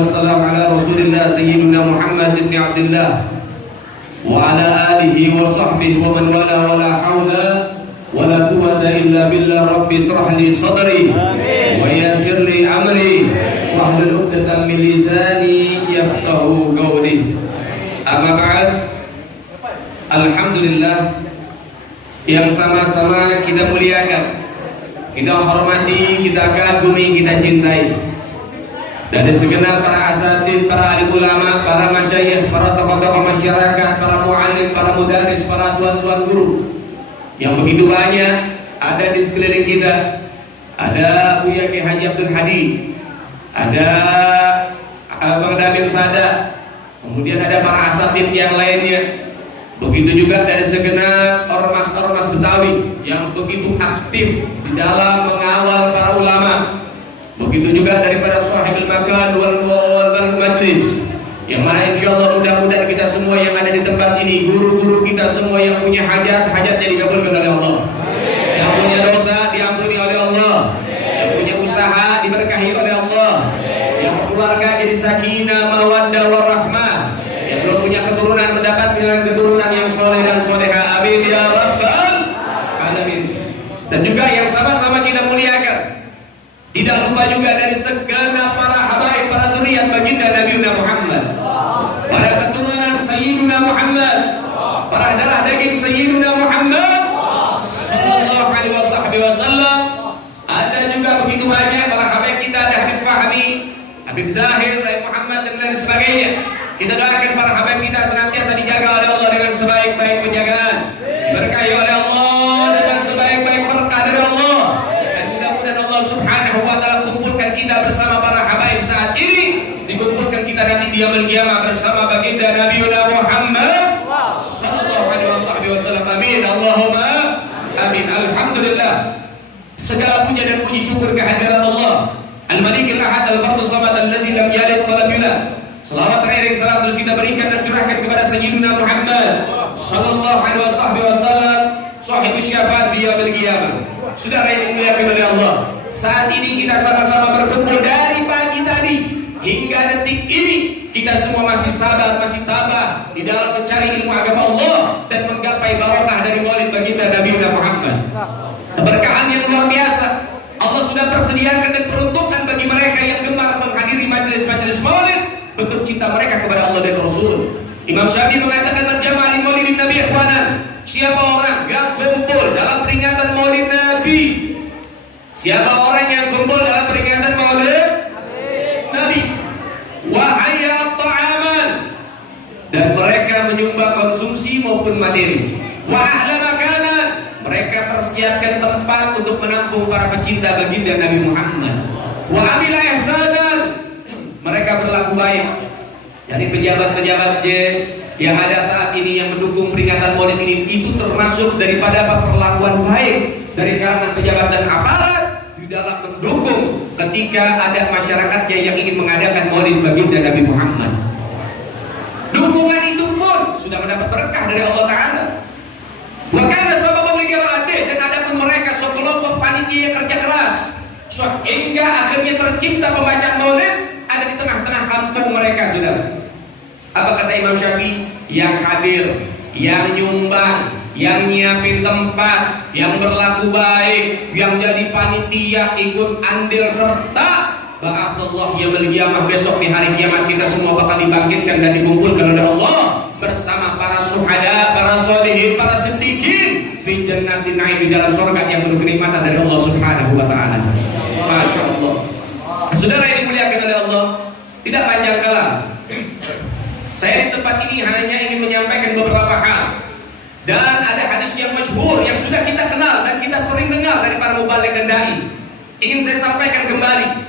والسلام على رسول الله سيدنا محمد بن عبد الله وعلى آله وصحبه ومن والاه ولا حول ولا قوة إلا بالله. ربي اشرح لي صدري ويسر لي أمري واحلل عقدة من لساني يفقهوا قولي. Amma ba'd. Alhamdulillah, yang sama-sama kita muliakan, kita hormati, kita kagumi, kita cintai. Dari segenap para asatid, para alim ulama, para masyayikh, para tokoh-tokoh masyarakat, para muallim, para mudaris, para tuan-tuan guru yang begitu banyak ada di sekeliling kita. Ada Buya Kiai Haji Abdul Hadi, ada Bang Damir Sada, kemudian ada para asatid yang lainnya. Begitu juga dari segenap ormas-ormas Betawi yang begitu aktif di dalam mengawal para ulama. Begitu juga daripada sahibul makan wal majlis, yang mana insyaallah mudah-mudahan kita semua yang ada di tempat ini, guru-guru kita semua yang punya hajatnya dikabulkan oleh Allah. Yang punya dosa diampuni oleh Allah. Yang punya usaha diberkahi oleh Allah. Yang keluarga jadi sakinah, mawaddah, warahmah. Yang belum punya keturunan mendapatkan keturunan yang soleh dan soleha. Amin ya rabbal alamin. Dan juga yang sama-sama kita muliakan, tidak lupa juga dari segenap para habaib, para dzurriyyat baginda Nabi Muhammad, para keturunan Sayyiduna Muhammad, para darah daging Sayyiduna Muhammad sallallahu alaihi wasallam. Ada juga begitu banyak para habaib kita, ada Habib Fahmi, Habib Zahir, Habib Muhammad dan lain sebagainya. Kita doakan para habaib kita senantiasa dijaga oleh Allah dengan sebaik-baik penjagaan, diberkahi oleh Allah dengan sebaik-baik berkah dari Allah. Subhanahu wa ta'ala kumpulkan kita bersama para habaib saat ini, dikumpulkan kita nanti di yaumul qiyamah bersama baginda Nabi Muhammad sallallahu alaihi wasallam. Amin Allahumma amin. Alhamdulillah, segala puja dan puji syukur kehadirat Allah Al-Malikil Ahad Al-Fardus Samad alladzi lam yalid wa lam yulad. Selawat teriring salam terus kita berikan dan curahkan kepada Sayyidina Muhammad sallallahu alaihi wasallam, sahibus syafaat di yaumil qiyamah. Saudara yang dimuliakan oleh Allah, saat ini kita sama-sama berkumpul dari pagi tadi hingga detik ini. Kita semua masih sabar, masih tabah di dalam mencari ilmu agama Allah dan menggapai barokah dari maulid baginda Nabi Muhammad. Keberkahan yang luar biasa Allah sudah persediakan dan peruntukkan bagi mereka yang gemar menghadiri majelis-majelis maulid, bentuk cinta mereka kepada Allah dan Rasul. Imam Syafi'i mengatakan berjamaah di maulidin Nabi ikhwanan. Siapa orang yang kumpul dalam peringatan maulid Nabi? Siapa orang yang kumpul dalam peringatan maulid Nabi? Wahaya ta'aman, dan mereka menyumbang konsumsi maupun materi. Wa ahla makanan, mereka persiapkan tempat untuk menampung para pecinta baginda Nabi Muhammad. Wa amila ihsanan, mereka berlaku baik. Dari pejabat-pejabatnya yang ada saat ini yang mendukung peringatan maulid ini, itu termasuk daripada perlakuan baik dari kalangan pejabat dan aparat di dalam mendukung ketika ada masyarakatnya yang ingin mengadakan maulid baginda Nabi Muhammad. Dukungan itu pun sudah mendapat berkah dari Allah Ta'ala. Bahkan sabab memberikan dan ada pun mereka sekelompok panitia kerja keras sehingga akhirnya tercipta pembacaan maulid ada di tengah-tengah kampung mereka, saudara. Apa kata Imam Syafi'i? Yang hadir, yang nyumbang, yang nyiapin tempat, yang berlaku baik, yang jadi panitia ikut andil serta ba'atsallahu yaumil qiyamah, besok di hari kiamat kita semua bakal dibangkitkan dan dikumpulkan oleh Allah bersama para syuhada, para sholihin, para siddiqin fi jannatin na'im, di dalam surga yang penuh kenikmatan dari Allah Subhanahu wa taala. Masya Allah. Saudara yang dimuliakan oleh Allah, tidak panjang kala saya di tempat ini hanya ingin menyampaikan beberapa hal. Dan ada hadis yang masyhur yang sudah kita kenal dan kita sering dengar dari para mubaligh dan dai. Ingin saya sampaikan kembali.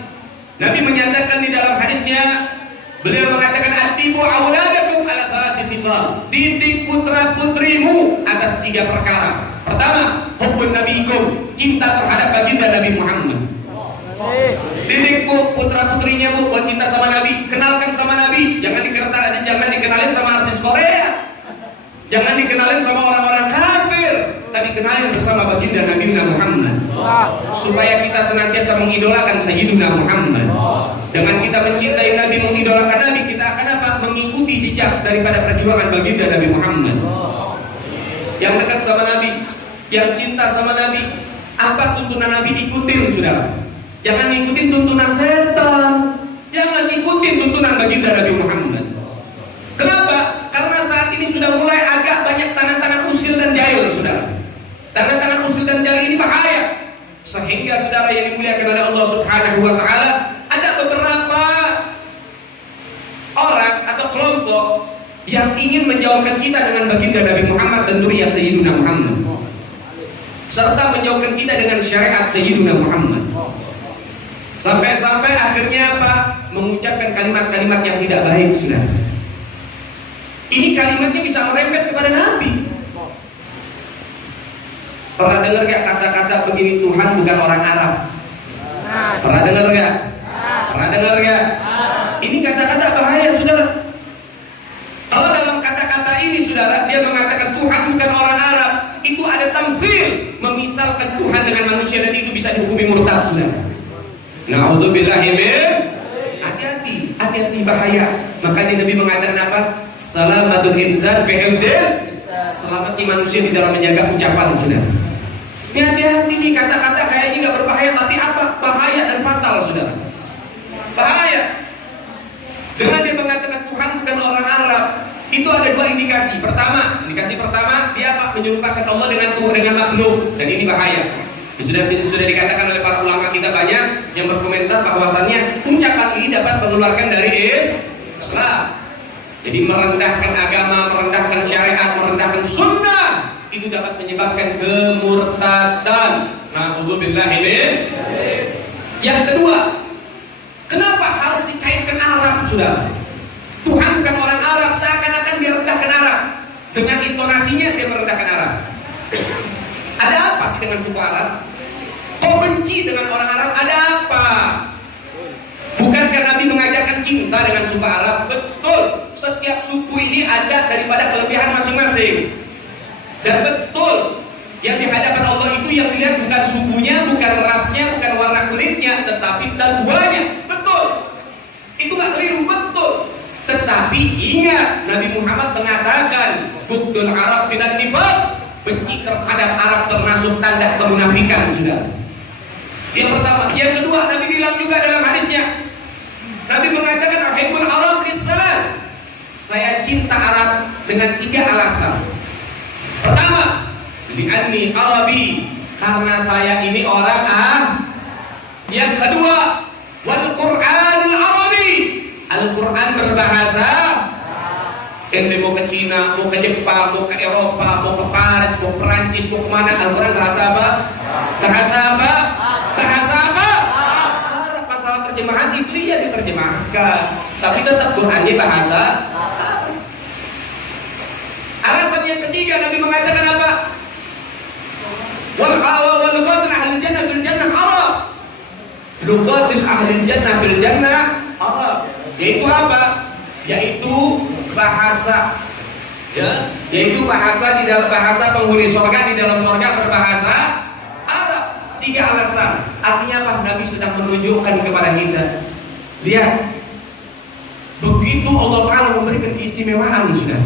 Nabi menyatakan di dalam hadisnya, beliau mengatakan adibu auladakum ala thalathi fisal. Didik putra-putrimu atas 3 perkara. Pertama, hubbun nabiikum, cinta terhadap baginda Nabi Muhammad. Didik putra-putrinya buat cinta sama Nabi, kenalkan sama Nabi. Jangan dikenalin sama artis Korea, jangan dikenalin sama orang-orang kafir, tapi kenalin bersama baginda Nabi Muhammad, supaya kita senantiasa mengidolakan Sayyidina Muhammad. Dengan kita mencintai Nabi, mengidolakan Nabi, kita akan apa? Mengikuti jejak daripada perjuangan baginda Nabi Muhammad. Yang dekat sama Nabi, yang cinta sama Nabi, apa tuntunan Nabi ikutin, saudara. Jangan ikutin tuntunan setan, jangan ikutin tuntunan baginda Nabi Muhammad. Kenapa? Karena saat ini sudah mulai agak banyak tangan-tangan usil dan jahil, saudara. Tangan-tangan usil dan jahil ini bahaya, sehingga saudara yang dimuliakan oleh Allah Subhanahu wa Ta'ala, ada beberapa orang atau kelompok yang ingin menjauhkan kita dengan baginda Nabi Muhammad dan dzurriyyat Sayyidina Muhammad, serta menjauhkan kita dengan syariat Sayyidina Muhammad. Sampai-sampai akhirnya apa? Mengucapkan kalimat-kalimat yang tidak baik, saudara. Ini kalimatnya bisa merembet kepada Nabi. Pernah dengar gak kata-kata begini, Tuhan bukan orang Arab? Pernah dengar gak? Pernah dengar gak? Ini kata-kata bahaya, saudara. Kalau dalam kata-kata ini, saudara, dia mengatakan Tuhan bukan orang Arab, itu ada tamtsil, memisalkan Tuhan dengan manusia, dan itu bisa dihukumi murtad, saudara. Na'udzubillahi min. Hati-hati, hati-hati, bahaya. Makanya Nabi mengatakan apa? Salamatul insan fi hifdzih. Selamatnya manusia di dalam menjaga ucapan, saudara. Ini hati-hati nih, kata-kata kayaknya nggak berbahaya, tapi apa? Bahaya dan fatal, saudara. Bahaya. Dengan dia mengatakan Tuhan bukan orang Arab, itu ada dua indikasi. Indikasi pertama, dia apa? Menyerupakan Allah dengan makhluk, dan ini bahaya. Sudah dikatakan oleh para ulama kita banyak yang berkomentar bahwasannya ucapan ini dapat mengeluarkan dari Islam. Jadi merendahkan agama, merendahkan syariat, merendahkan sunnah, itu dapat menyebabkan kemurtadan. Na'udzubillahi min. Yang kedua, kenapa harus dikaitkan Arab, saudara? Tuhan bukan orang Arab, seakan-akan dia rendahkan Arab. Dengan intonasinya dia merendahkan Arab. Ada apa sih dengan suku Arab? Kau benci dengan orang Arab, ada apa? Bukankah Nabi mengajarkan cinta dengan suku Arab? Betul, setiap suku ini ada daripada kelebihan masing-masing. Dan betul, yang di hadapan Allah itu yang dilihat bukan sukunya, bukan rasnya, bukan warna kulitnya, tetapi tangguhnya. Betul, itu gak keliru, betul. Tetapi ingat, Nabi Muhammad mengatakan Bughdul Arab minal nifaq, benci terhadap Arab termasuk tanda kemunafikan, saudara. Yang pertama. Yang kedua, Nabi bilang juga dalam hadisnya, Nabi mengatakan ahibbul Arab litsalas, saya cinta Arab dengan 3 alasan. Pertama, li'anni Arabi, karena saya ini orang Yang kedua, wal Qur'anul Arabi, Al-Quran berbahasa. Ente mau ke Cina, mau ke Jepang, mau ke Eropa, mau ke Paris, mau ke Perancis, mau kemana, Al-Quran bahasa apa? Bahasa apa? Bahasa apa? Arab. Masalah terjemahan itu ya diterjemahkan, tapi tetap Qurannya bahasa Arab. Alasan yang ketiga, Nabi mengatakan apa? Wal lugatul ahli jannah fil jannah Arab. Lugatul ahli jannah fil jannah Arab. Yaitu apa? Yaitu bahasa, ya, yaitu bahasa di dalam bahasa penghuni surga, di dalam surga berbahasa Arab. 3 alasan. Artinya apa? Nabi sedang menunjukkan kepada kita, lihat, begitu Allah Ta'ala memberikan keistimewaan, sudah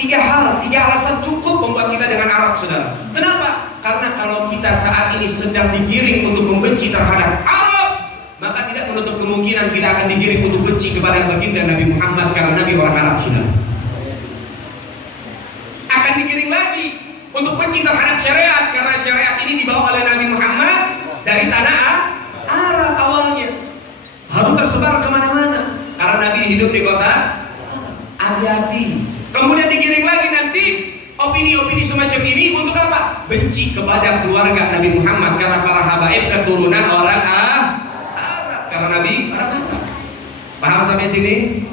3 hal, 3 alasan cukup membuat kita dengan Arab, saudara. Kenapa? Karena kalau kita saat ini sedang digiring untuk membenci terhadap Arab, maka tidak menutup kemungkinan kita akan digiring untuk benci kepada baginda Nabi Muhammad, karena Nabi orang Arab, sudah akan digiring lagi untuk benci terhadap syariat, karena syariat ini dibawa oleh Nabi Muhammad dari tanah Arab awalnya, lalu tersebar kemana-mana karena Nabi hidup di kota. Hati-hati. Kemudian digiring lagi nanti opini-opini semacam ini untuk apa? Benci kepada keluarga Nabi Muhammad, karena para habaib keturunan orang karena Nabi orang Arab. Paham sampai sini?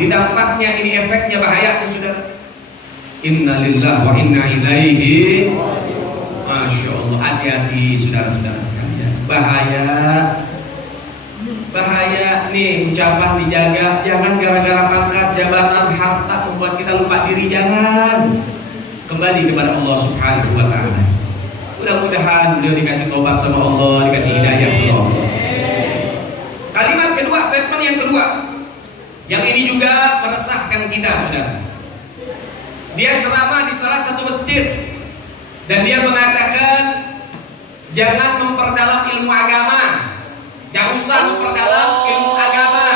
Ini dampaknya, ini efeknya, bahaya, saudara. Inna lillahi wa inna ilaihi. Masya Allah, hati-hati saudara-saudara sekalian. Bahaya, bahaya nih, ucapan dijaga. Jangan gara-gara pangkat, jabatan, harta membuat kita lupa diri. Jangan. Kembali kepada Allah Subhanahu wa Ta'ala. Mudah-mudahan beliau dikasih tobat sama Allah, dikasih hidayah sama Allah. kedua, yang ini juga meresahkan kita, saudara. Dia ceramah di salah satu masjid dan dia mengatakan jangan memperdalam ilmu agama, gak usah memperdalam ilmu agama.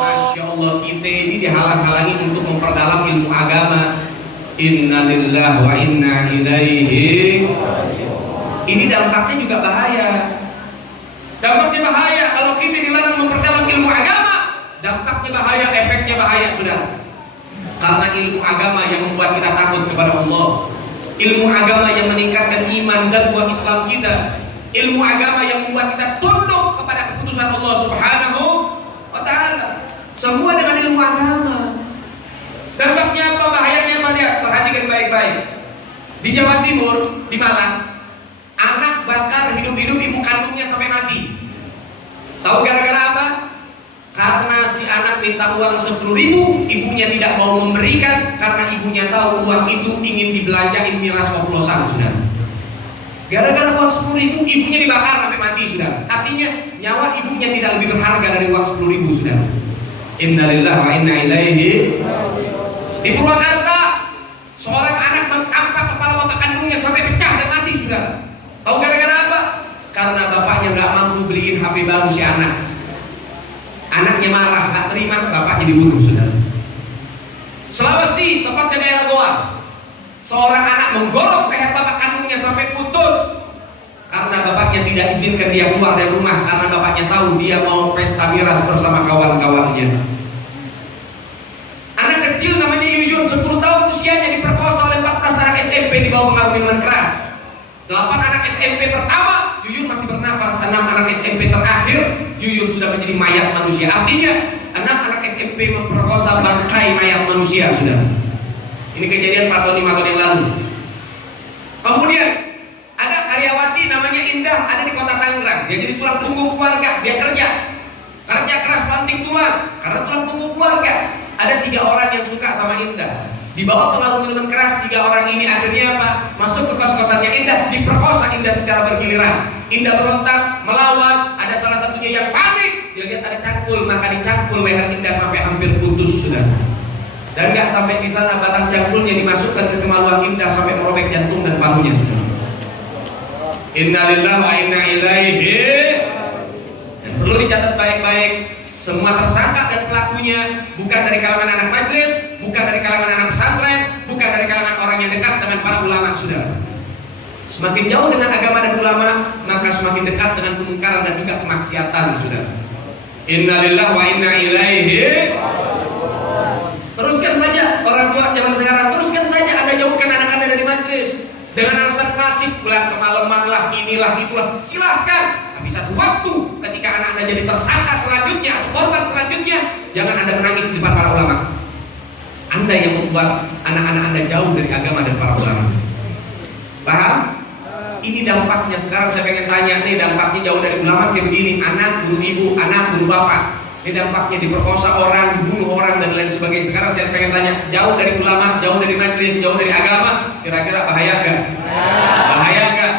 Masya Allah, kita ini dihalang-halangi untuk memperdalam ilmu agama. Inna lillahi wa inna ilaihi. Ini dampaknya juga bahaya. Dampaknya bahaya kalau kita dilarang memperdalam ilmu agama. Dampaknya bahaya, efeknya bahaya, saudara. Karena ilmu agama yang membuat kita takut kepada Allah, ilmu agama yang meningkatkan iman dan buat Islam kita, ilmu agama yang membuat kita tunduk kepada keputusan Allah Subhanahu wa Ta'ala. Semua dengan ilmu agama. Dampaknya apa? Bahayanya apa? Lihat, perhatikan baik-baik. Di Jawa Timur, di Malang, anak bakar hidup-hidup ibu kandungnya sampai mati. Tahu gara-gara apa? Karena si anak minta uang 10.000, ibunya tidak mau memberikan karena ibunya tahu uang itu ingin dibelanjain miras oplosan, saudara. Gara-gara uang 10.000, ibunya dibakar sampai mati, saudara. Artinya nyawa ibunya tidak lebih berharga dari uang 10.000, saudara. Inna lillahi wa inna ilaihi. Di Purwakarta, seorang anak mengkampak kepala bapak kandungnya sampai pecah dan mati, saudara. Tahu gara-gara apa? Karena bapaknya nggak mampu beliin HP baru si anak. Anaknya marah, tak terima, bapaknya dibunuh, saudara. Sulawesi, tepatnya daerah Goa, seorang anak menggorok leher bapak kandungnya sampai putus karena bapaknya tidak izinkan dia keluar dari rumah karena bapaknya tahu dia mau pesta miras bersama kawan-kawannya. Anak kecil namanya Yuyun, 10 tahun usianya, diperkosa oleh 14 anak SMP di bawah pengaruh minuman keras. 8 anak SMP pertama, Yuyun masih bernafas. 6 anak SMP terakhir, Yuyun sudah menjadi mayat manusia. Artinya 6 anak SMP memperkosa bangkai mayat manusia, saudara. Ini kejadian 4 tahun 5 tahun yang lalu. Kemudian ada karyawati namanya Indah, ada di kota Tangerang. Dia jadi tulang punggung keluarga. Dia kerja keras banting tulang karena tulang punggung keluarga. Ada 3 orang yang suka sama Indah. Di bawah pengaruh minuman keras, 3 orang ini akhirnya apa? Masuk ke kos-kosannya Indah, diperkosa Indah secara bergiliran. Indah berontak, melawan. Ada salah satunya yang panik. Dia lihat ada cangkul, maka dicangkul leher Indah sampai hampir putus, sudah. Dan nggak sampai di sana, batang cangkulnya dimasukkan ke kemaluan Indah sampai merobek jantung dan parunya, sudah. Inna lillahi wa inna ilaihi. Dan perlu dicatat baik-baik. Semua tersangka dan pelakunya bukan dari kalangan anak majelis, bukan dari kalangan anak pesantren, bukan dari kalangan orang yang dekat dengan para ulama, saudara. Semakin jauh dengan agama dan ulama, maka semakin dekat dengan kemungkaran dan juga kemaksiatan, saudara. Inna lillahi wa inna ilaihi. Teruskan saja orang tua zaman sekarang, teruskan saja Anda jauhkan anak Anda dari majelis dengan alasan klasik, bulan kemalaman lah, inilah itulah, silahkan. Tapi satu waktu ketika anak Anda jadi tersangka selanjutnya atau korban selanjutnya, jangan Anda menangis di depan para ulama. Anda yang membuat anak-anak Anda jauh dari agama dan para ulama. Paham? Ini dampaknya. Sekarang saya pengen tanya nih, dampaknya jauh dari ulama kayak begini. Anak bunuh ibu, anak bunuh bapak. Ini dampaknya diperkosa orang, dibunuh orang dan lain sebagainya. Sekarang saya pengen tanya, jauh dari ulama, jauh dari majelis, jauh dari agama, kira-kira bahaya gak? Bahaya gak?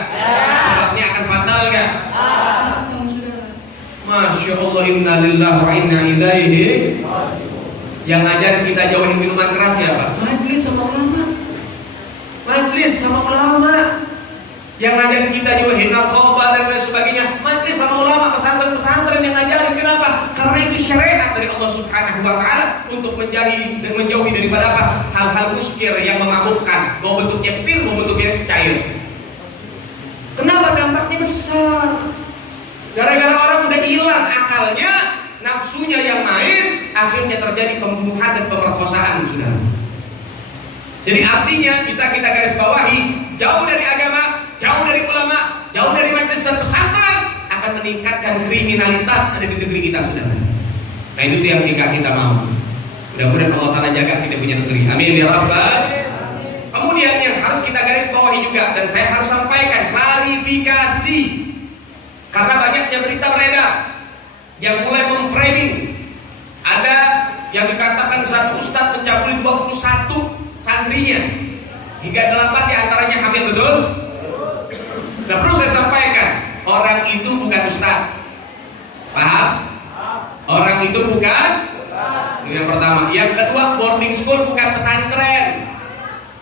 Sebabnya akan fatal gak? Masya Allah, inna lillahi wa inna ilaihi. Yang ngajarin kita jauhin minuman keras siapa? Majelis sama ulama. Majelis sama ulama. Yang ngajarin kita jauhin narkoba dan lain sebagainya, majelis sama ulama, pesantren-pesantren yang ngajarin. Kenapa? Karena itu syariat dari Allah Subhanahu wa Ta'ala untuk menjauhi daripada apa? Hal-hal muskir yang memabukkan, mau bentuknya pil, mau bentuknya cair. Kenapa? Dampaknya besar. Gara-gara orang udah hilang akalnya, nafsunya yang main, akhirnya terjadi pembunuhan dan pemerkosaan, saudara. Jadi artinya bisa kita garis bawahi, jauh dari agama, jauh dari ulama, jauh dari majelis dan pesantren akan meningkatkan kriminalitas ada di negeri kita, saudara. Nah itu yang kita mau. Mudah-mudahan Allah Ta'ala jaga kita punya negeri. Amin ya Rabbal. Kemudian yang harus kita garis bawahi juga, dan saya harus sampaikan klarifikasi. Karena banyaknya berita beredar yang mulai memframing. Ada yang dikatakan satu ustadz mencabuli 21 santrinya, hingga 8 diantaranya hamil, betul? Nah perlu saya sampaikan, orang itu bukan ustadz. Paham? Orang Orang itu bukan. Itu yang pertama. Yang kedua, boarding school bukan pesantren.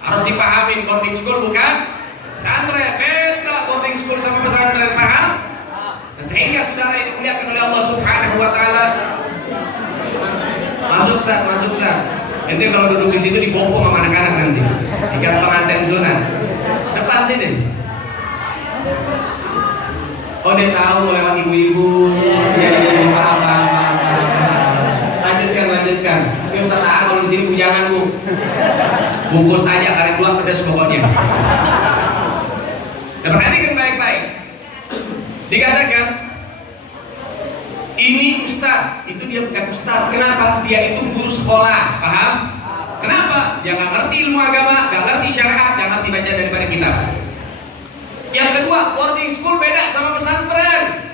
Harus dipahamin, boarding school bukan pesantren. Beda boarding school sama pesantren, paham? Nah, sehingga saudara yang dimuliakan oleh Allah Subhanahu wa taala, masuk Ustaz. Nanti kalau duduk di situ dibopong sama anak-anak nanti. Dikira pengantin sunat. Depan sini. Oh, dia tahu lewat ibu-ibu. Iya, paham. Lanjutkan. Ini Ustaz kalau di sini bujangan, Bu. Bungkus aja karet 2 pedas pokoknya. Nah, perhatikan baik-baik. Dikatakan ini ustaz, itu dia bukan ustaz. Kenapa? Dia itu guru sekolah, paham? Kenapa? Dia nggak ngerti ilmu agama, nggak ngerti syariat, nggak ngerti baca daripada kitab. Yang kedua, boarding school beda sama pesantren.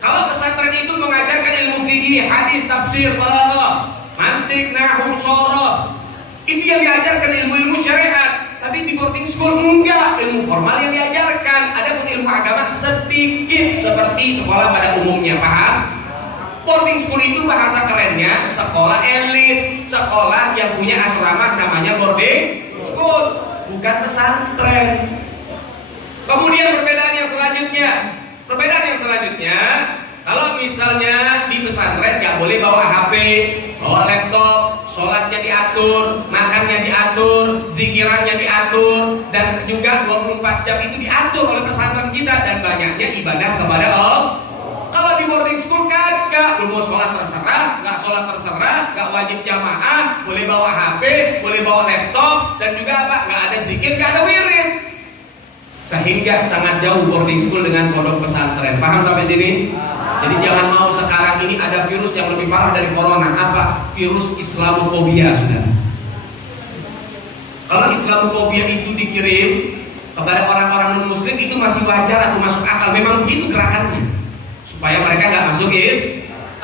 Kalau pesantren itu mengajarkan ilmu fikih, hadis, tafsir, balaghah, mantik, nahwu, shoroh. Itu yang diajarkan ilmu-ilmu syariat. Tapi di boarding school enggak, ilmu formal yang diajarkan. Adapun ilmu agama sedikit seperti sekolah pada umumnya, paham? Boarding school itu bahasa kerennya sekolah elit, sekolah yang punya asrama namanya boarding school, bukan pesantren. Kemudian perbedaan yang selanjutnya, kalau misalnya di pesantren nggak boleh bawa HP, bawa laptop, sholatnya diatur, makannya diatur, zikirannya diatur, dan juga 24 jam itu diatur oleh pesantren kita, dan banyaknya ibadah kepada Allah. Kalau di boarding school kagak, lu mau sholat terserah, nggak sholat terserah, nggak wajib jamaah, boleh bawa HP, boleh bawa laptop, dan juga apa? Nggak ada zikir, nggak ada wirid. Sehingga sangat jauh boarding school dengan pondok pesantren. Paham sampai sini? Jadi jangan mau sekarang ini ada virus yang lebih parah dari corona. Apa? Virus Islamofobia, sudah. Kalau Islamofobia itu dikirim kepada orang-orang non-muslim itu masih wajar atau masuk akal. Memang begitu gerakannya, supaya mereka nggak masuk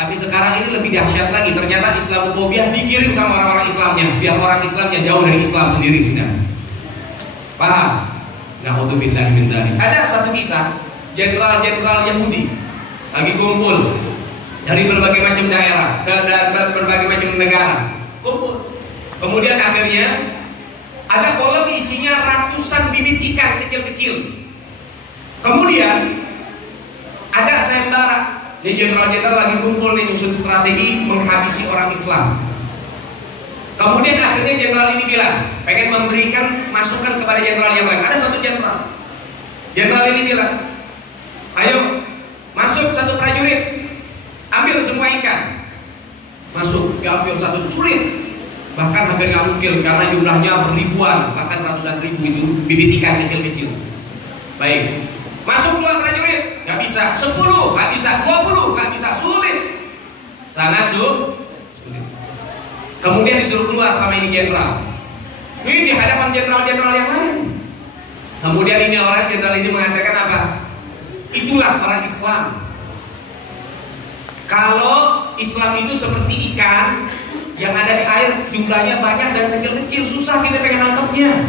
Tapi sekarang ini lebih dahsyat lagi. Ternyata Islamofobia dikirim sama orang-orang Islamnya, biar orang Islamnya jauh dari Islam sendiri, sudah. Paham? Na'udzubillahi min dzalik. Ada satu kisah, jenderal-jenderal Yahudi lagi kumpul dari berbagai macam daerah dan berbagai macam negara. Kumpul. Kemudian akhirnya ada kolam isinya ratusan bibit ikan kecil-kecil. Kemudian ada sayembara. Ini jenderal-jenderal lagi kumpul nih nyusun strategi menghabisi orang Islam. Kemudian akhirnya jenderal ini bilang, pengen memberikan masukan kepada jenderal yang lain. Ada satu jenderal. Jenderal ini bilang, ayo masuk satu prajurit, ambil semua ikan. Masuk, diambil satu, sulit. Bahkan hampir nggak mungkin karena jumlahnya ribuan, bahkan ratusan ribu itu bibit ikan kecil-kecil. Baik, masuk 2 prajurit, nggak bisa. 10, nggak bisa. 20, nggak bisa. Sulit, sangat sulit. Kemudian disuruh keluar sama ini jenderal. Ini di hadapan jenderal-jenderal yang lain. Kemudian ini orang jenderal ini mengatakan apa? Itulah orang Islam. Kalau Islam itu seperti ikan yang ada di air, jumlahnya banyak dan kecil-kecil, susah kita pengen nangkepnya,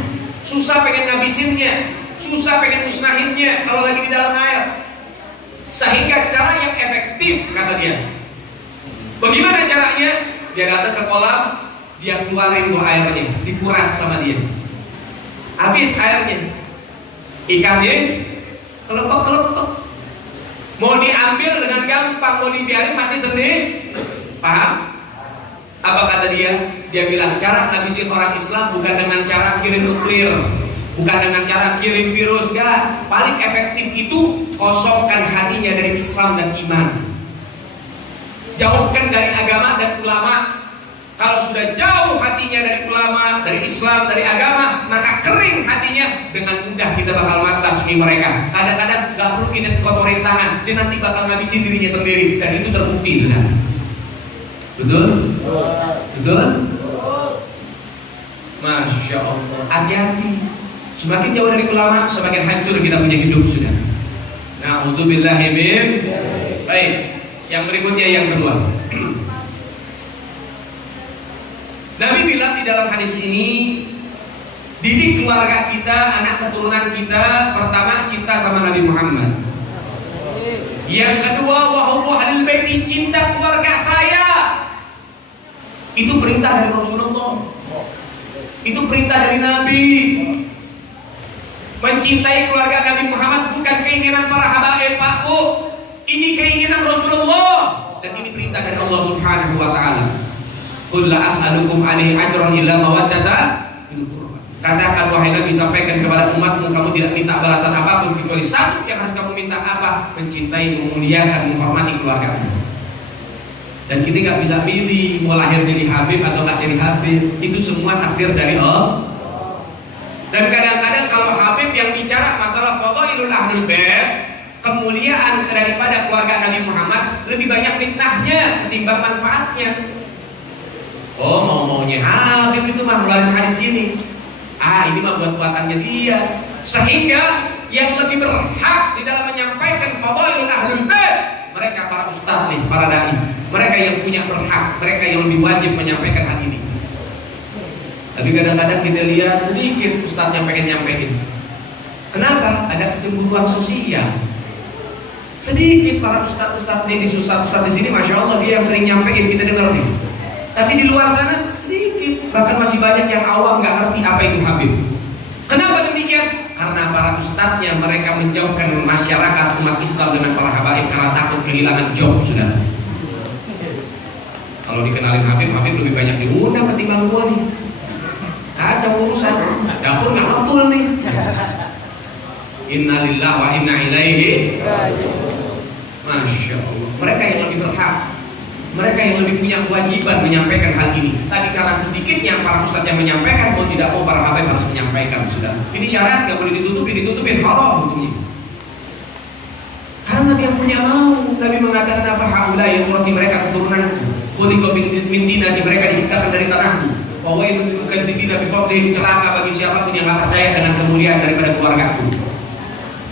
susah pengen ngabisinnya, susah pengen musnahinnya kalau lagi di dalam air. Sehingga cara yang efektif, kata dia, bagaimana caranya? Dia datang ke kolam, dia keluarin tuh airnya, dikuras sama dia. Habis airnya, ikannya kelepek-kelepek. Mau diambil dengan gampang, mau dibiarin mati sendiri. Paham? Apa kata dia? Dia bilang cara ngabisin orang Islam bukan dengan cara kirim nuklir, bukan dengan cara kirim virus, enggak. Paling efektif itu kosongkan hatinya dari Islam dan iman. Jauhkan dari agama dan ulama. Kalau sudah jauh hatinya dari ulama, dari Islam, dari agama, maka kering hatinya, dengan mudah kita bakal membasmi mereka. Kadang-kadang gak perlu kita kotorin tangan, dia nanti bakal ngabisin dirinya sendiri, dan itu terbukti sudah. Betul? Betul? Masya Allah. Hati-hati. Semakin jauh dari ulama, semakin hancur kita punya hidup sudah. Na'udzubillahi min. Baik. Yang berikutnya yang kedua. Nabi bilang di dalam hadis ini, didik keluarga kita, anak keturunan kita, pertama cinta sama Nabi Muhammad. Yang kedua, wa hubbu ahlil baiti, cinta keluarga saya. Itu perintah dari Rasulullah. Itu perintah dari Nabi. Mencintai keluarga Nabi Muhammad bukan keinginan para habaib, Pak Bu. Ini keinginan Rasulullah dan ini perintah dari Allah Subhanahu wa taala. Qul la as'alukum alaihi ajran illa mawaddata fil qurba. Katakan wahai Nabi, sampaikan kepada umatmu, kamu tidak minta balasan apapun kecuali satu yang harus kamu minta apa? Mencintai, memuliakan, menghormati keluargamu. Dan kita nggak bisa pilih mau lahir jadi Habib atau nggak jadi Habib. Itu semua takdir dari Allah. Dan kadang-kadang kalau Habib yang bicara masalah fadhailul ahlul bait, kemuliaan daripada keluarga Nabi Muhammad, lebih banyak fitnahnya ketimbang manfaatnya. Oh, maunya Habib itu mah melalui hadis ini. Ini mah buat-buatannya dia. Sehingga yang lebih berhak di dalam menyampaikan fadhailul ahlul bait, mereka para ustadz nih, para dai. Mereka yang punya berhak, mereka yang lebih wajib menyampaikan hal ini. Tapi kadang-kadang kita lihat sedikit ustadz yang pengen nyampein. Kenapa? Ada kecemburuan sosial. Sedikit para ustadz nih, ustadz di sini, masya Allah dia yang sering nyampein, kita dengar nih. Tapi di luar sana sedikit, bahkan masih banyak yang awam nggak ngerti apa itu Habib. Kenapa demikian? Karena para ustadznya mereka menjauhkan masyarakat umat Islam dengan para habaib karena takut kehilangan job, saudara. Kalau dikenalin Habib lebih banyak diundang ketimbang gua nih. Kacau urusan, dapur nggak betul nih. Innalillahi wa inna ilaihi raji'un. Masya Allah. Mereka yang lebih berhak, mereka yang lebih punya kewajiban menyampaikan hal ini. Tapi karena sedikitnya para ustadz yang menyampaikan, mau tidak mau para habaib harus menyampaikan, sudah. Ini syarat, nggak boleh ditutupin haram hukumnya. Karena Nabi yang punya mau, Nabi mengatakan apa? Haula yang berarti mereka keturunanku. Khuliqu min dinati, mereka diciptakan dari tanahku. Fawailun lil mukadzidzina bi fadlihim, celaka bagi siapapun yang tidak percaya dengan kemuliaan daripada keluargaku.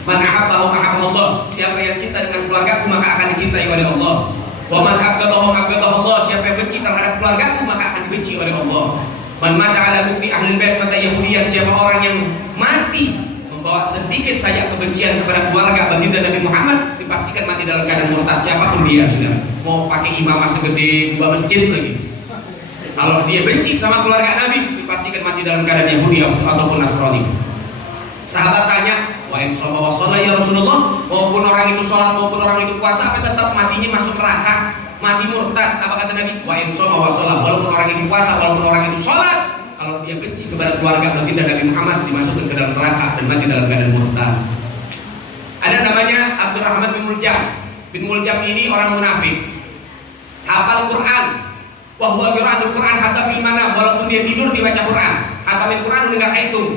Man ahabbahu ahabballah, siapa yang cinta dengan keluargaku maka akan dicintai oleh Allah. Wa man abghadahu abghadahu Allah, siapa yang benci terhadap keluargaku maka akan dibenci oleh Allah. Man mata ala bukti ahli bait mata Yahudiyan, siapa orang yang mati membawa sedikit saja kebencian kepada keluarga baginda Nabi Muhammad, dipastikan mati dalam keadaan murtad siapapun dia, sudah. Mau pakai imamah segede 2 masjid lagi. Kalau dia benci sama keluarga Nabi, dipastikan mati dalam keadaan Yahudi ataupun Nasrani. Sahabat tanya, wa in shalla wa shalla ya Rasulullah, maupun orang itu sholat maupun orang itu puasa, apa tetap matinya masuk neraka, mati murtad? Apa kata Nabi? Wa in shalla wa shalla, walaupun orang itu puasa, walaupun orang itu sholat, kalau dia benci kepada keluarga baginda Nabi Muhammad, dimasukkan ke dalam neraka dan mati dalam keadaan murtad. Ada namanya Abdurrahman bin Muljam. Bin Muljam ini orang munafik, hafal Quran, wa huwa qira'atul Quran hatta fil manam, walaupun dia tidur dibaca Quran, hafalin Quran udah nggak kehitung.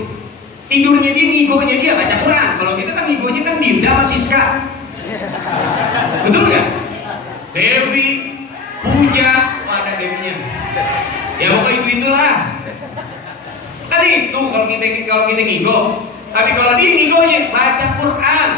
Tidurnya dia, ngigonya dia baca Quran. Kalau kita kan ngigonya kan Dinda sama Siska. Betul nggak? Dewi, Puja, ada Dewinya. Ya pokoknya itulah. Kan itu kalau kita ngigo. Tapi kalau dia ngigonya baca Quran.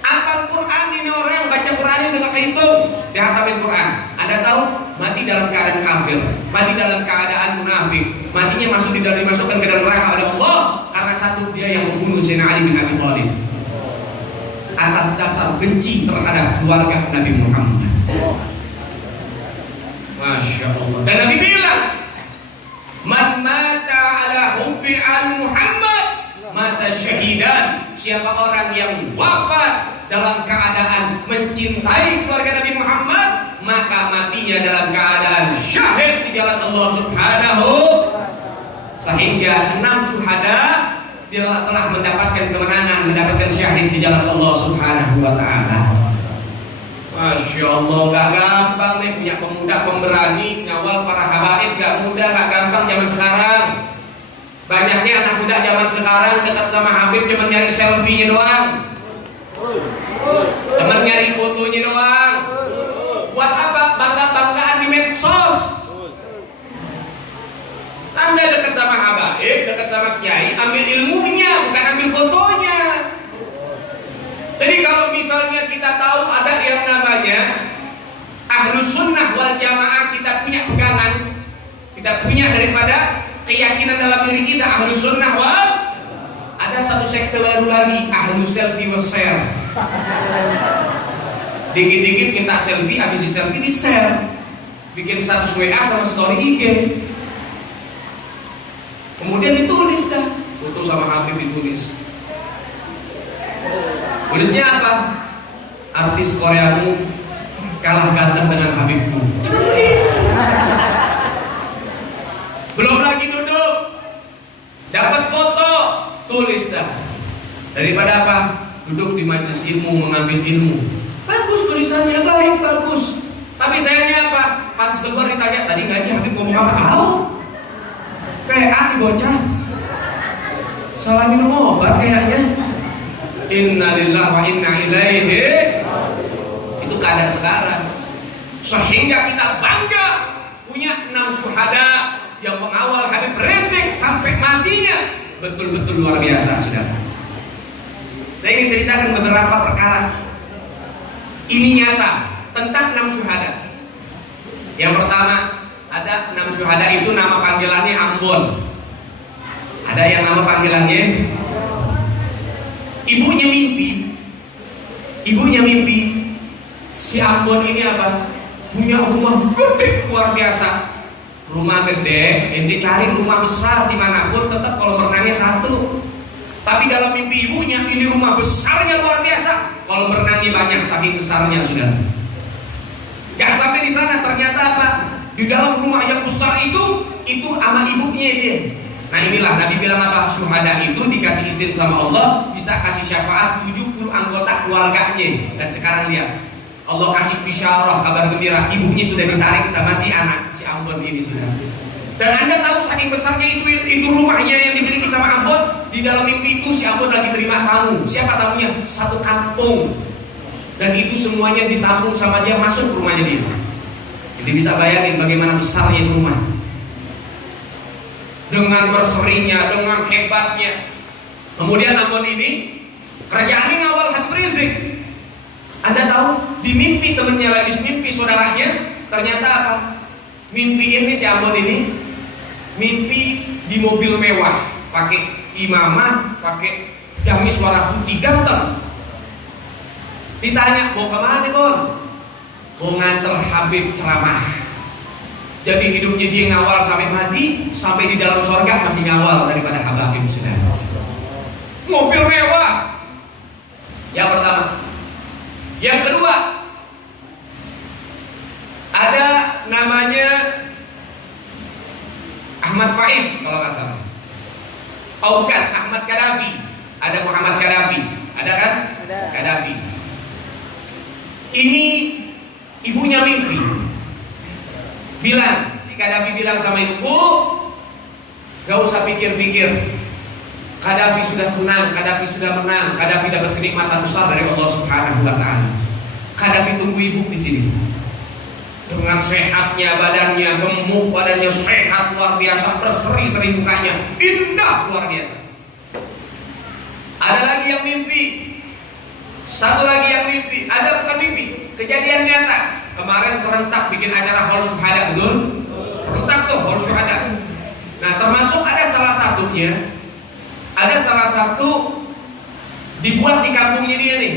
Apa Quran ini orang baca Qurannya udah nggak kehitung, dia hafalin Quran. Anda tahu mati dalam keadaan kafir, mati dalam keadaan munafik, matinya dimasukkan ke dalam neraka oleh Allah karena satu, dia yang membunuh Sayyidina Ali bin Abi Thalib atas dasar benci terhadap keluarga Nabi Muhammad. Masya Allah. Dan Nabi bilang, man mata ala hubbi al Muhammad mata syahidan, siapa orang yang wafat dalam keadaan mencintai keluarga Nabi Muhammad, maka matinya dalam keadaan syahid di jalan Allah Subhanahu. Sehingga 6 syuhada dia telah mendapatkan kemenangan, mendapatkan syahid di jalan Allah Subhanahu wa ta'ala. Masya Allah, gak gampang nih punya pemuda pemberani ngawal para habaib, gak mudah, gak gampang zaman sekarang. Banyaknya anak muda zaman sekarang dekat sama Habib cuma nyari selfie-nya doang, cuma nyari fotonya doang. Buat apa? Bangga-banggaan di medsos. Anda dekat sama habaib, dekat sama kiai, ambil ilmunya, bukan ambil fotonya. Jadi kalau misalnya kita tahu ada yang namanya Ahlus Sunnah wal Jamaah, kita punya pegangan, kita punya daripada keyakinan dalam diri kita Ahlus Sunnah wal, ada satu sekte baru lagi, Ahlus Selfie was Share. Dikit-dikit minta selfie, habis di selfie di share. bikin status WA sama story IG. Kemudian ditulis dah, foto sama Habib ditulis. Tulisnya apa? Artis Koreamu kalah ganteng dengan Habibku. Cuma begitu. Belum lagi duduk, dapat foto, tulis dah. Daripada apa? Duduk di majelis ilmu mengambil ilmu. Bagus tulisannya, baik, bagus. Tapi sayangnya apa? Pas keluar ditanya, tadi ngaji Habib ngomong apa? Tahu? PA nih bocah. Salah minum obat kayaknya. Innalillahi wa inna ilaihi. Itu keadaan sekarang. Sehingga kita bangga punya 6 syuhada yang mengawal Habib Rizik sampai matinya. Betul-betul luar biasa, saudara. Saya ingin ceritakan beberapa perkara. Ini nyata tentang 6 syuhada. Yang pertama, ada 6 syuhada itu nama panggilannya Ambon. Ada yang nama panggilannya ibunya mimpi si Ambon ini apa? Punya rumah gede luar biasa. Rumah gede, ente cari rumah besar dimanapun tetap kolam renangnya 1. Tapi dalam mimpi ibunya ini rumah besarnya luar biasa. Kolam renangnya banyak, saking besarnya sudah. Gak sampai di sana, ternyata apa? Di dalam rumah yang besar itu sama ibunya dia. Nah inilah Nabi bilang apa? Syuhada itu dikasih izin sama Allah bisa kasih syafaat 70 anggota keluarganya. Dan sekarang lihat, Allah kasih bisyarah, kabar gembira, ibunya sudah ditarik sama si anak, si Ambon ini sudah. Dan Anda tahu saking besarnya itu rumahnya yang dimiliki sama Ambon. Di dalam mimpi itu si Ambon lagi terima tamu. Siapa tamunya? 1 kampung. Dan itu semuanya ditampung sama dia, masuk rumahnya dia. Jadi bisa bayangin bagaimana besarnya itu rumah. Dengan berserinya, dengan hebatnya. Kemudian Ambon ini kerajaannya ngawal Habib Rizik. Anda tahu di mimpi temannya lagi, mimpi saudaranya, ternyata apa? Mimpi ini si Ambon ini mimpi di mobil mewah, pakai imamah, pakai gamis warna putih ganteng. Ditanya, mau kemana Bon? Mau nganter Habib ceramah. Jadi hidupnya dia ngawal sampai mati, sampai di dalam sorga masih ngawal daripada Habib sudah. Mobil mewah. Yang pertama. Yang kedua, ada namanya Ahmad Faiz kalau nggak salah. Oh bukan, Ahmad Qaddafi. Ada Muhammad Qaddafi. Ada kan? Ada. Qaddafi. Ini ibunya mimpi. Si Qaddafi bilang sama ibuku, gak usah pikir-pikir. Qaddafi sudah senang, Qaddafi sudah menang, Qaddafi dapat kenikmatan besar dari Allah Subhanahu wa Ta'ala. Qaddafi tunggu ibu di sini. Dengan sehatnya badannya, gemuk badannya, sehat luar biasa, berseri-seri mukanya, indah luar biasa. Ada lagi yang mimpi. Satu lagi yang mimpi. Ada bukan mimpi, kejadian nyata. Kemarin serentak bikin acara Hall Syuhada, betul? Serentak tuh Hall Syuhada. Nah termasuk ada salah satunya, ada salah satu dibuat di kampungnya dia nih.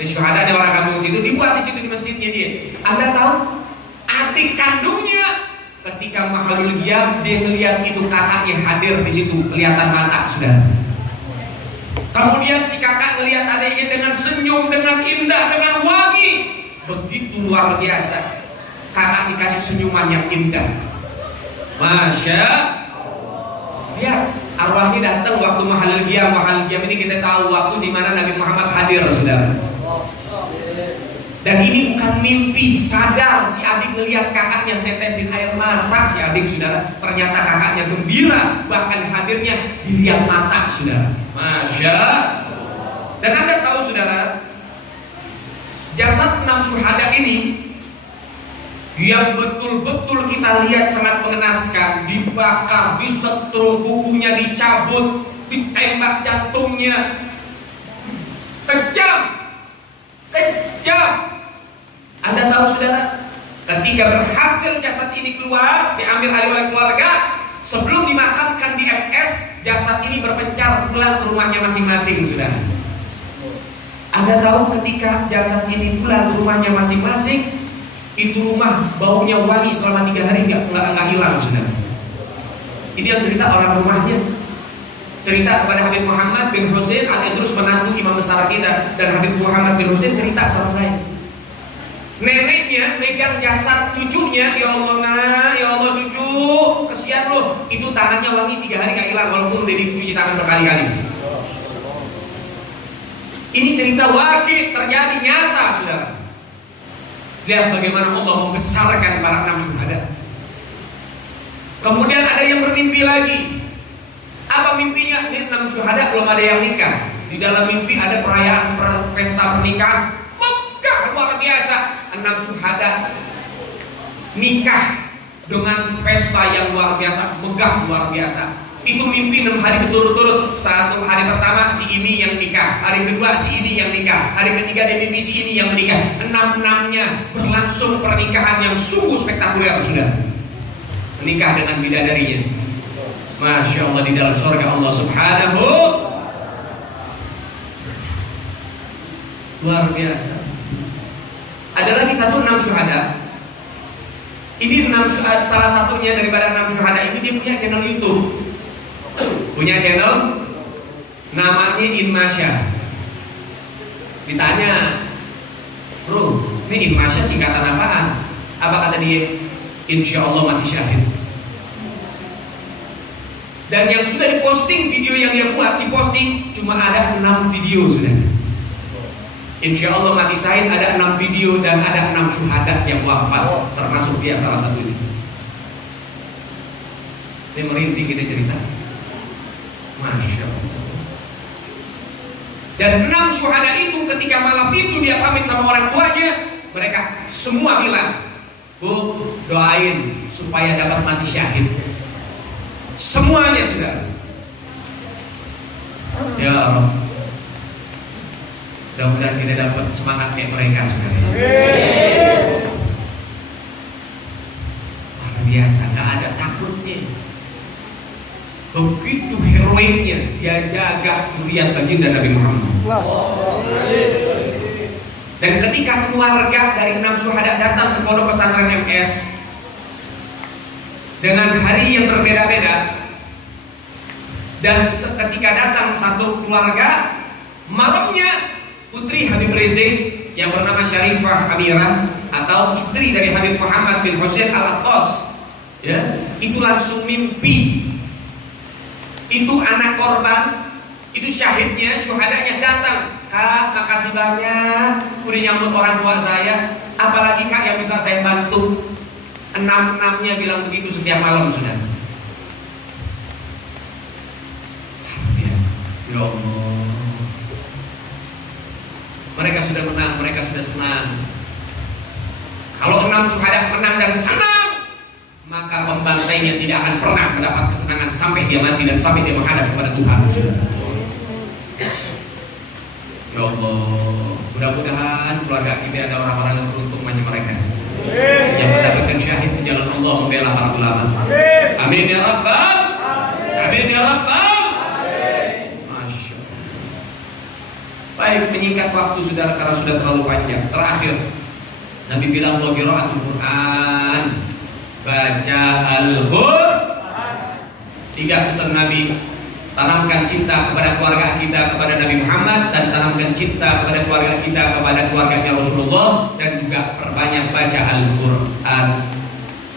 Di Syuhada ada orang kampung situ, dibuat di situ di masjidnya dia. Anda tahu? Adik kandungnya ketika Mahalul Giyam dia melihat itu kakaknya hadir di situ, kelihatan mata sudah. Kemudian si kakak melihat adiknya dengan senyum, dengan indah, dengan wangi, begitu luar biasa. Kakak dikasih senyuman yang indah. Masya Allah. Lihat, arwahnya datang waktu Mahalul Giyam. Mahalul Giyam ini kita tahu waktu di mana Nabi Muhammad hadir, saudara. Dan ini bukan mimpi, sadar si adik melihat kakaknya netesin air mata. Si adik saudara, ternyata kakaknya gembira, bahkan hadirnya dilihat mata saudara. Masya. Dan Anda tahu saudara, jasad 6 syuhada ini yang betul-betul kita lihat sangat mengenaskan, dibakar, disetrum, kukunya dicabut, ditembak jantungnya, kejam. Anda tahu saudara, ketika berhasil jasad ini keluar, diambil alih oleh keluarga, sebelum dimakamkan di MS, jasad ini berpencar pulang ke rumahnya masing-masing, saudara. Anda tahu ketika jasad ini pulang ke rumahnya masing-masing, Itu rumah baunya wangi selama 3 hari nggak hilang, saudara. Ini yang cerita orang rumahnya. Cerita kepada Habib Muhammad bin Husain al-Idrus, menantu imam besar kita, dan Habib Muhammad bin Husain cerita sama saya. Neneknya megang jasad cucunya, ya Allah nak, ya Allah cucu, kesian loh. Itu tangannya wangi 3 hari nggak hilang, walaupun udah dicuci tangan berkali-kali. Ini cerita wakil, terjadi nyata, saudara. Lihat bagaimana Allah membesarkan para 6 syuhada. Kemudian ada yang bermimpi lagi. Apa mimpinya? Ini 6 syuhada belum ada yang nikah. Di dalam mimpi ada perayaan pesta pernikahan megah luar biasa. 6 syuhada nikah dengan pesta yang luar biasa, megah luar biasa. Itu mimpi 6 hari berturut-turut. 1 hari pertama si ini yang nikah, hari kedua si ini yang nikah, hari ketiga dia mimpi si ini yang menikah. 6-6-nya berlangsung pernikahan yang sungguh spektakuler, sudah menikah dengan bidadarinya. Masya Allah, di dalam surga Allah Subhanahu, luar biasa. Ada lagi 6 syuhada. Ini 6 syuhada, salah satunya daripada 6 syuhada ini, dia punya channel YouTube. Punya channel namanya Inmasya. Ditanya, bro, ini Inmasya singkatan apaan? Apa kata dia? Insya Allah mati syahid. Dan yang sudah diposting, video yang dia buat diposting cuma ada 6 video, sudah. Insya Allah mati syahid ada 6 video, dan ada 6 syuhada yang wafat, termasuk dia salah satunya. Ini merintih kita cerita. Masya Allah. Dan 6 syuhada itu ketika malam itu dia pamit sama orang tuanya, mereka semua bilang, Bu, doain supaya dapat mati syahid. Semuanya, saudara. Ya Allah, mudah-mudahan kita dapat semangat kayak mereka, saudara. Luar biasa, nggak ada takutnya. Begitu heroiknya dia jaga zuriat baginda Nabi Muhammad. Dan ketika keluarga dari 6 syuhada datang ke pondok pesantren MS dengan hari yang berbeda-beda, dan ketika datang satu keluarga, malamnya putri Habib Rizik yang bernama Syarifah Amirah atau istri dari Habib Muhammad bin Husain al-Attas, ya, itu langsung mimpi. Itu anak korban, itu syahidnya, syuhadanya datang. Kak, makasih banyak udah nyambut orang tua saya. Apalagi kak yang bisa saya bantu. 6-6-nya bilang begitu setiap malam, sudah. Biasa. Ya Allah. Mereka sudah menang, mereka sudah senang. Kalau 6 syuhada menang dan senang, maka pembantainya tidak akan pernah mendapat kesenangan sampai dia mati dan sampai dia menghadap kepada Tuhan, sudah. Ya Allah, mudah-mudahan keluarga kita ada orang-orang yang beruntung macam mereka, yang mendapatkan syahid di jalan Allah, membela para ulama. Amin ya Rabbal. Amin ya Rabbal. Masya Allah. Baik, menyingkat waktu, saudara, karena sudah terlalu panjang. Terakhir, Nabi bilang wa qiraatul Quran, baca Al-Qur'an. 3 pesan Nabi. Tanamkan cinta kepada keluarga kita kepada Nabi Muhammad, dan tanamkan cinta kepada keluarga kita kepada keluarganya Rasulullah, dan juga perbanyak baca Al-Quran.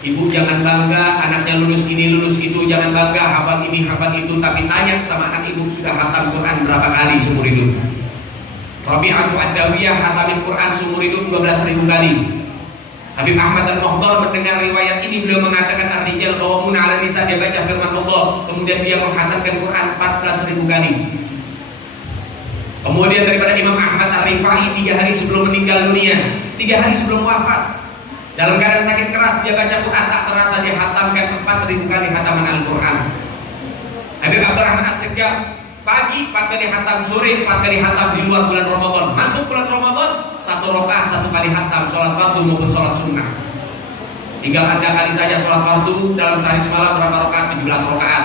Ibu jangan bangga anaknya lulus ini lulus itu, jangan bangga hafal ini hafal itu, tapi tanya sama anak ibu sudah hatam Quran berapa kali seumur hidup. Rabi'ah Ad-Dawiyah hatamin Quran seumur hidup 12.000 kali. Habib Ahmad Al-Muhdar mendengar riwayat ini, beliau mengatakan ar-rijal qawwamun 'ala nisa, dia baca firman Allah, kemudian dia menghatamkan Quran 14.000 kali. Kemudian daripada Imam Ahmad Ar-Rifai 3 hari sebelum meninggal dunia, 3 hari sebelum wafat, dalam keadaan sakit keras, dia baca Quran tak terasa dia hatamkan 4.000 kali hataman Al-Quran. Habib Abdurrahman As-Segaf pagi 4 kali hatam, sore 4 kali hatam di luar bulan Ramadan. Masuk bulan Ramadan 1 rakaat 1 kali hatam, sholat fardu maupun sholat sunnah. Tinggal Anda kali saja sholat fardu dalam sehari semalam berapa rakaat? 17 rakaat.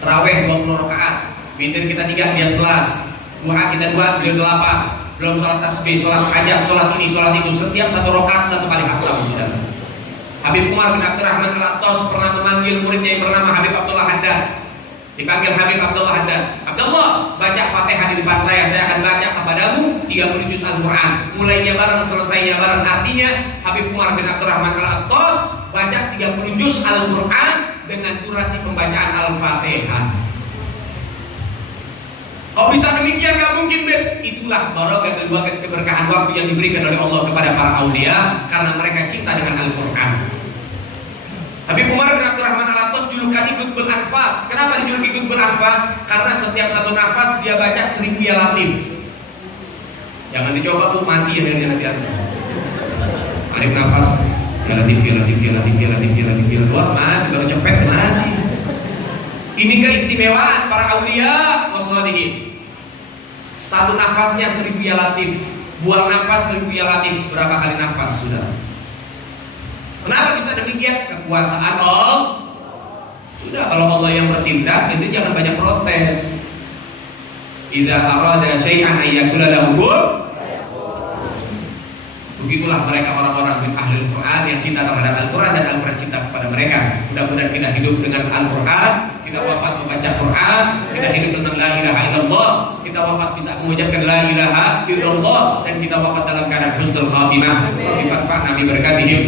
Tarawih 20 rakaat. Witir kita 3, dia 11. Duha kita 2, beliau 8. belum sholat tasbih, sholat hajat, sholat ini, sholat itu, setiap satu rakaat satu kali khatam, saudara. Habib Umar bin Abdurrahman Al-Attas pernah memanggil muridnya yang bernama Habib Abdullah Haddad. Dipanggil Habib Abdullah Haddad, Abdullah, baca Fatihah di depan saya akan baca kepadamu 30 juz Al-Quran, mulainya bareng, selesainya bareng. Artinya Habib Umar bin Abdurrahman Al-Attas baca 30 juz Al-Quran dengan durasi pembacaan Al-Fatihah. Kok bisa demikian? Gak mungkin, Beb. Itulah barokah kedua keberkahan waktu yang diberikan oleh Allah kepada para aulia karena mereka cinta dengan Al-Quran. Habib Umar bin Abdurrahman Al-Attas julukannya Qutbul Anfas. Kenapa dijuluki Qutbul Anfas? Karena setiap satu nafas dia baca 1000 ya latif. Jangan dicoba tuh, mati ya nanti Anda. Arif nafas ya latif, ya latif, ya latif, ya latif, ya latif, ya latif. Wah, mati kalau cepet mati. Ini keistimewaan para aulia wassalihin. Satu nafasnya 1000 ya latif. Buang nafas 1000 ya latif. Berapa kali nafas sudah? Kenapa bisa demikian? Kekuasaan Allah. Sudah, kalau Allah yang bertindak, itu jangan banyak protes. Idza arada syai'an ayyakula lahu kun. Begitulah mereka orang-orang min ahli Al-Quran yang cinta terhadap Al-Quran dan Al-Quran cinta kepada mereka. Mudah-mudahan kita hidup dengan Al-Quran, kita wafat membaca Quran, kita hidup dengan la ilaha illallah, kita wafat bisa mengucapkan la ilaha illallah, dan kita wafat dalam keadaan husnul khatimah. Rabbi fanfa'na bi barakatihim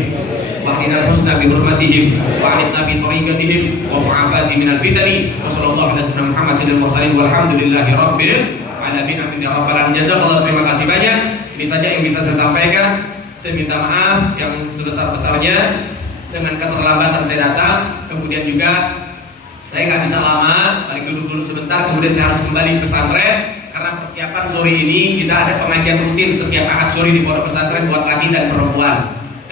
wahdina al-husna bi hurmatihim wa alidna bi tariqatihim wa mu'afati minal fitani wa sallallahu ala sayyidina Muhammad sayyidil mursalin walhamdulillahi rabbil alamin. Amin ya rabbal alamin. Jazakallahu, terima kasih banyak. Ini saja yang bisa saya sampaikan. Saya minta maaf yang sebesar-besarnya dengan keterlambatan saya datang. Kemudian juga saya nggak bisa lama, paling duduk-duduk sebentar. Kemudian saya harus kembali ke pesantren karena persiapan sore ini kita ada pengajian rutin setiap Ahad sore di pondok pesantren buat laki dan perempuan.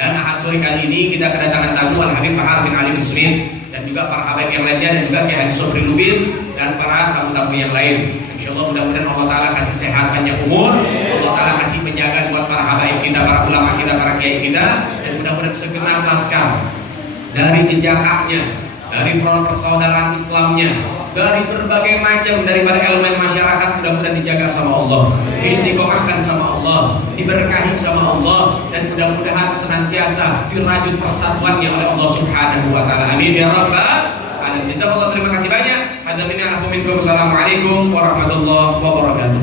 Dan Ahad sore kali ini kita kedatangan tamu Al Habib Bahar bin Ali bin Smith dan juga para habaib yang lainnya, dan juga Kiai Haji Sobri Lubis dan para tamu-tamu yang lain. Insyaallah mudah-mudahan Allah Ta'ala kasih sehat, panjang umur, Allah Ta'ala kasih penjagaan buat para habaib kita, para ulama kita, para kiai kita, dan mudah-mudahan segenap laskar dari jejaknya, dari front persaudaraan Islamnya, dari berbagai macam daripada elemen masyarakat, mudah-mudahan dijaga sama Allah, diistiqomahkan sama Allah, diberkahi sama Allah, dan mudah-mudahan senantiasa dirajut persatuannya oleh Allah Subhanahu wa Ta'ala. Amin ya rabbal alamin. Jazakallahu, terima kasih banyak. Assalamualaikum warahmatullahi wabarakatuh.